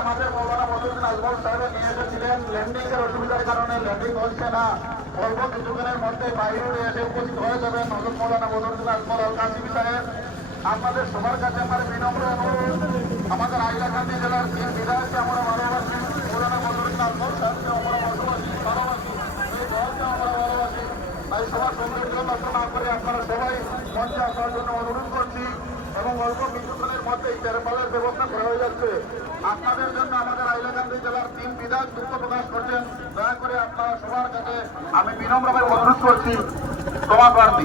আমাদের মৌলানা মধুদ্দিন আজমল সাহেব নিয়ে এসেছিলেন, ল্যান্ডিং এর অসুবিধার কারণে ল্যান্ডিং হচ্ছে না। অল্প কিছুক্ষণের মধ্যে বাইরে এসে উপস্থিত হয়ে যাবেন হযরত মৌলানা মধুদ্দিন আজমল আল কাসিমি সাহেব। আপনাদের সবার কাছে আমার বিনম্র অনুরোধ, আমাদের হাইলাকান্দি জেলার তিন বিধায়ককে আমরা ভালোবাসি, মৌলানা মধুদ্দিন আজমল সাহেবকে আমরা ভালোবাসি, এই দলকে আমরা ভালোবাসি। তাই সবার সৌন্দর্য নষ্ট না করে আপনারা সবাই মঞ্চে আসার জন্য অনুরোধ করছি এবং অল্প কিছুক্ষণের মধ্যেই তেরপালের ব্যবস্থা করা হয়ে যাচ্ছে। আপনাদের জন্য আমাদের হাইলাকান্দি জেলার তিন বিধায়ক দুঃখ প্রকাশ করছেন। দয়া করে আপনারা সবার কাছে আমি বিনম্রভাবে অনুরোধ করছি ক্ষমা প্রার্থী।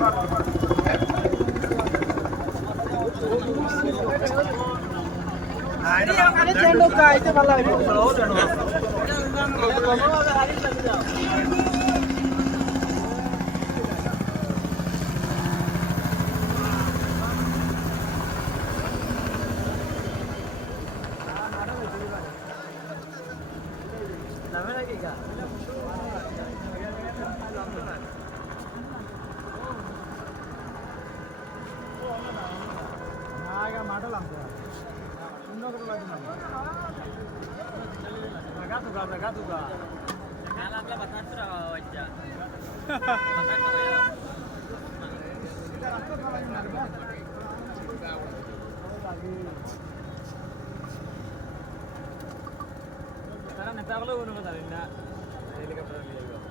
নেতাগুলো কোনো কথা না হেলিকপ্টার নিয়ে যাবো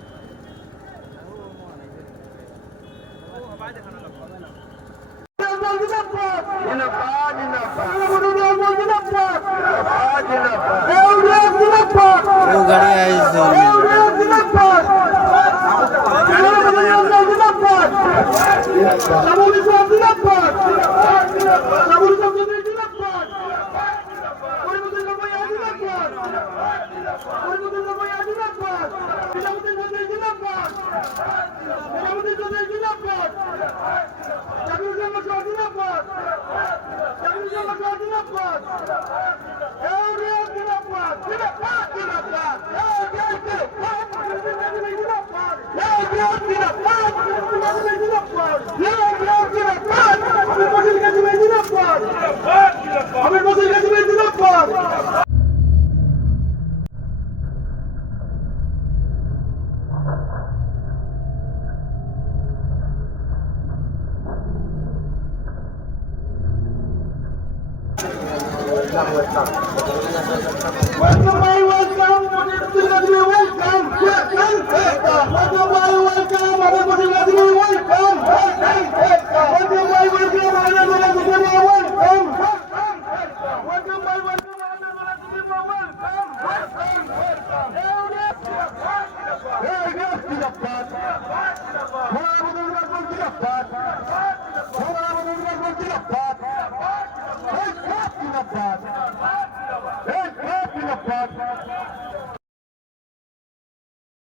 Welcome.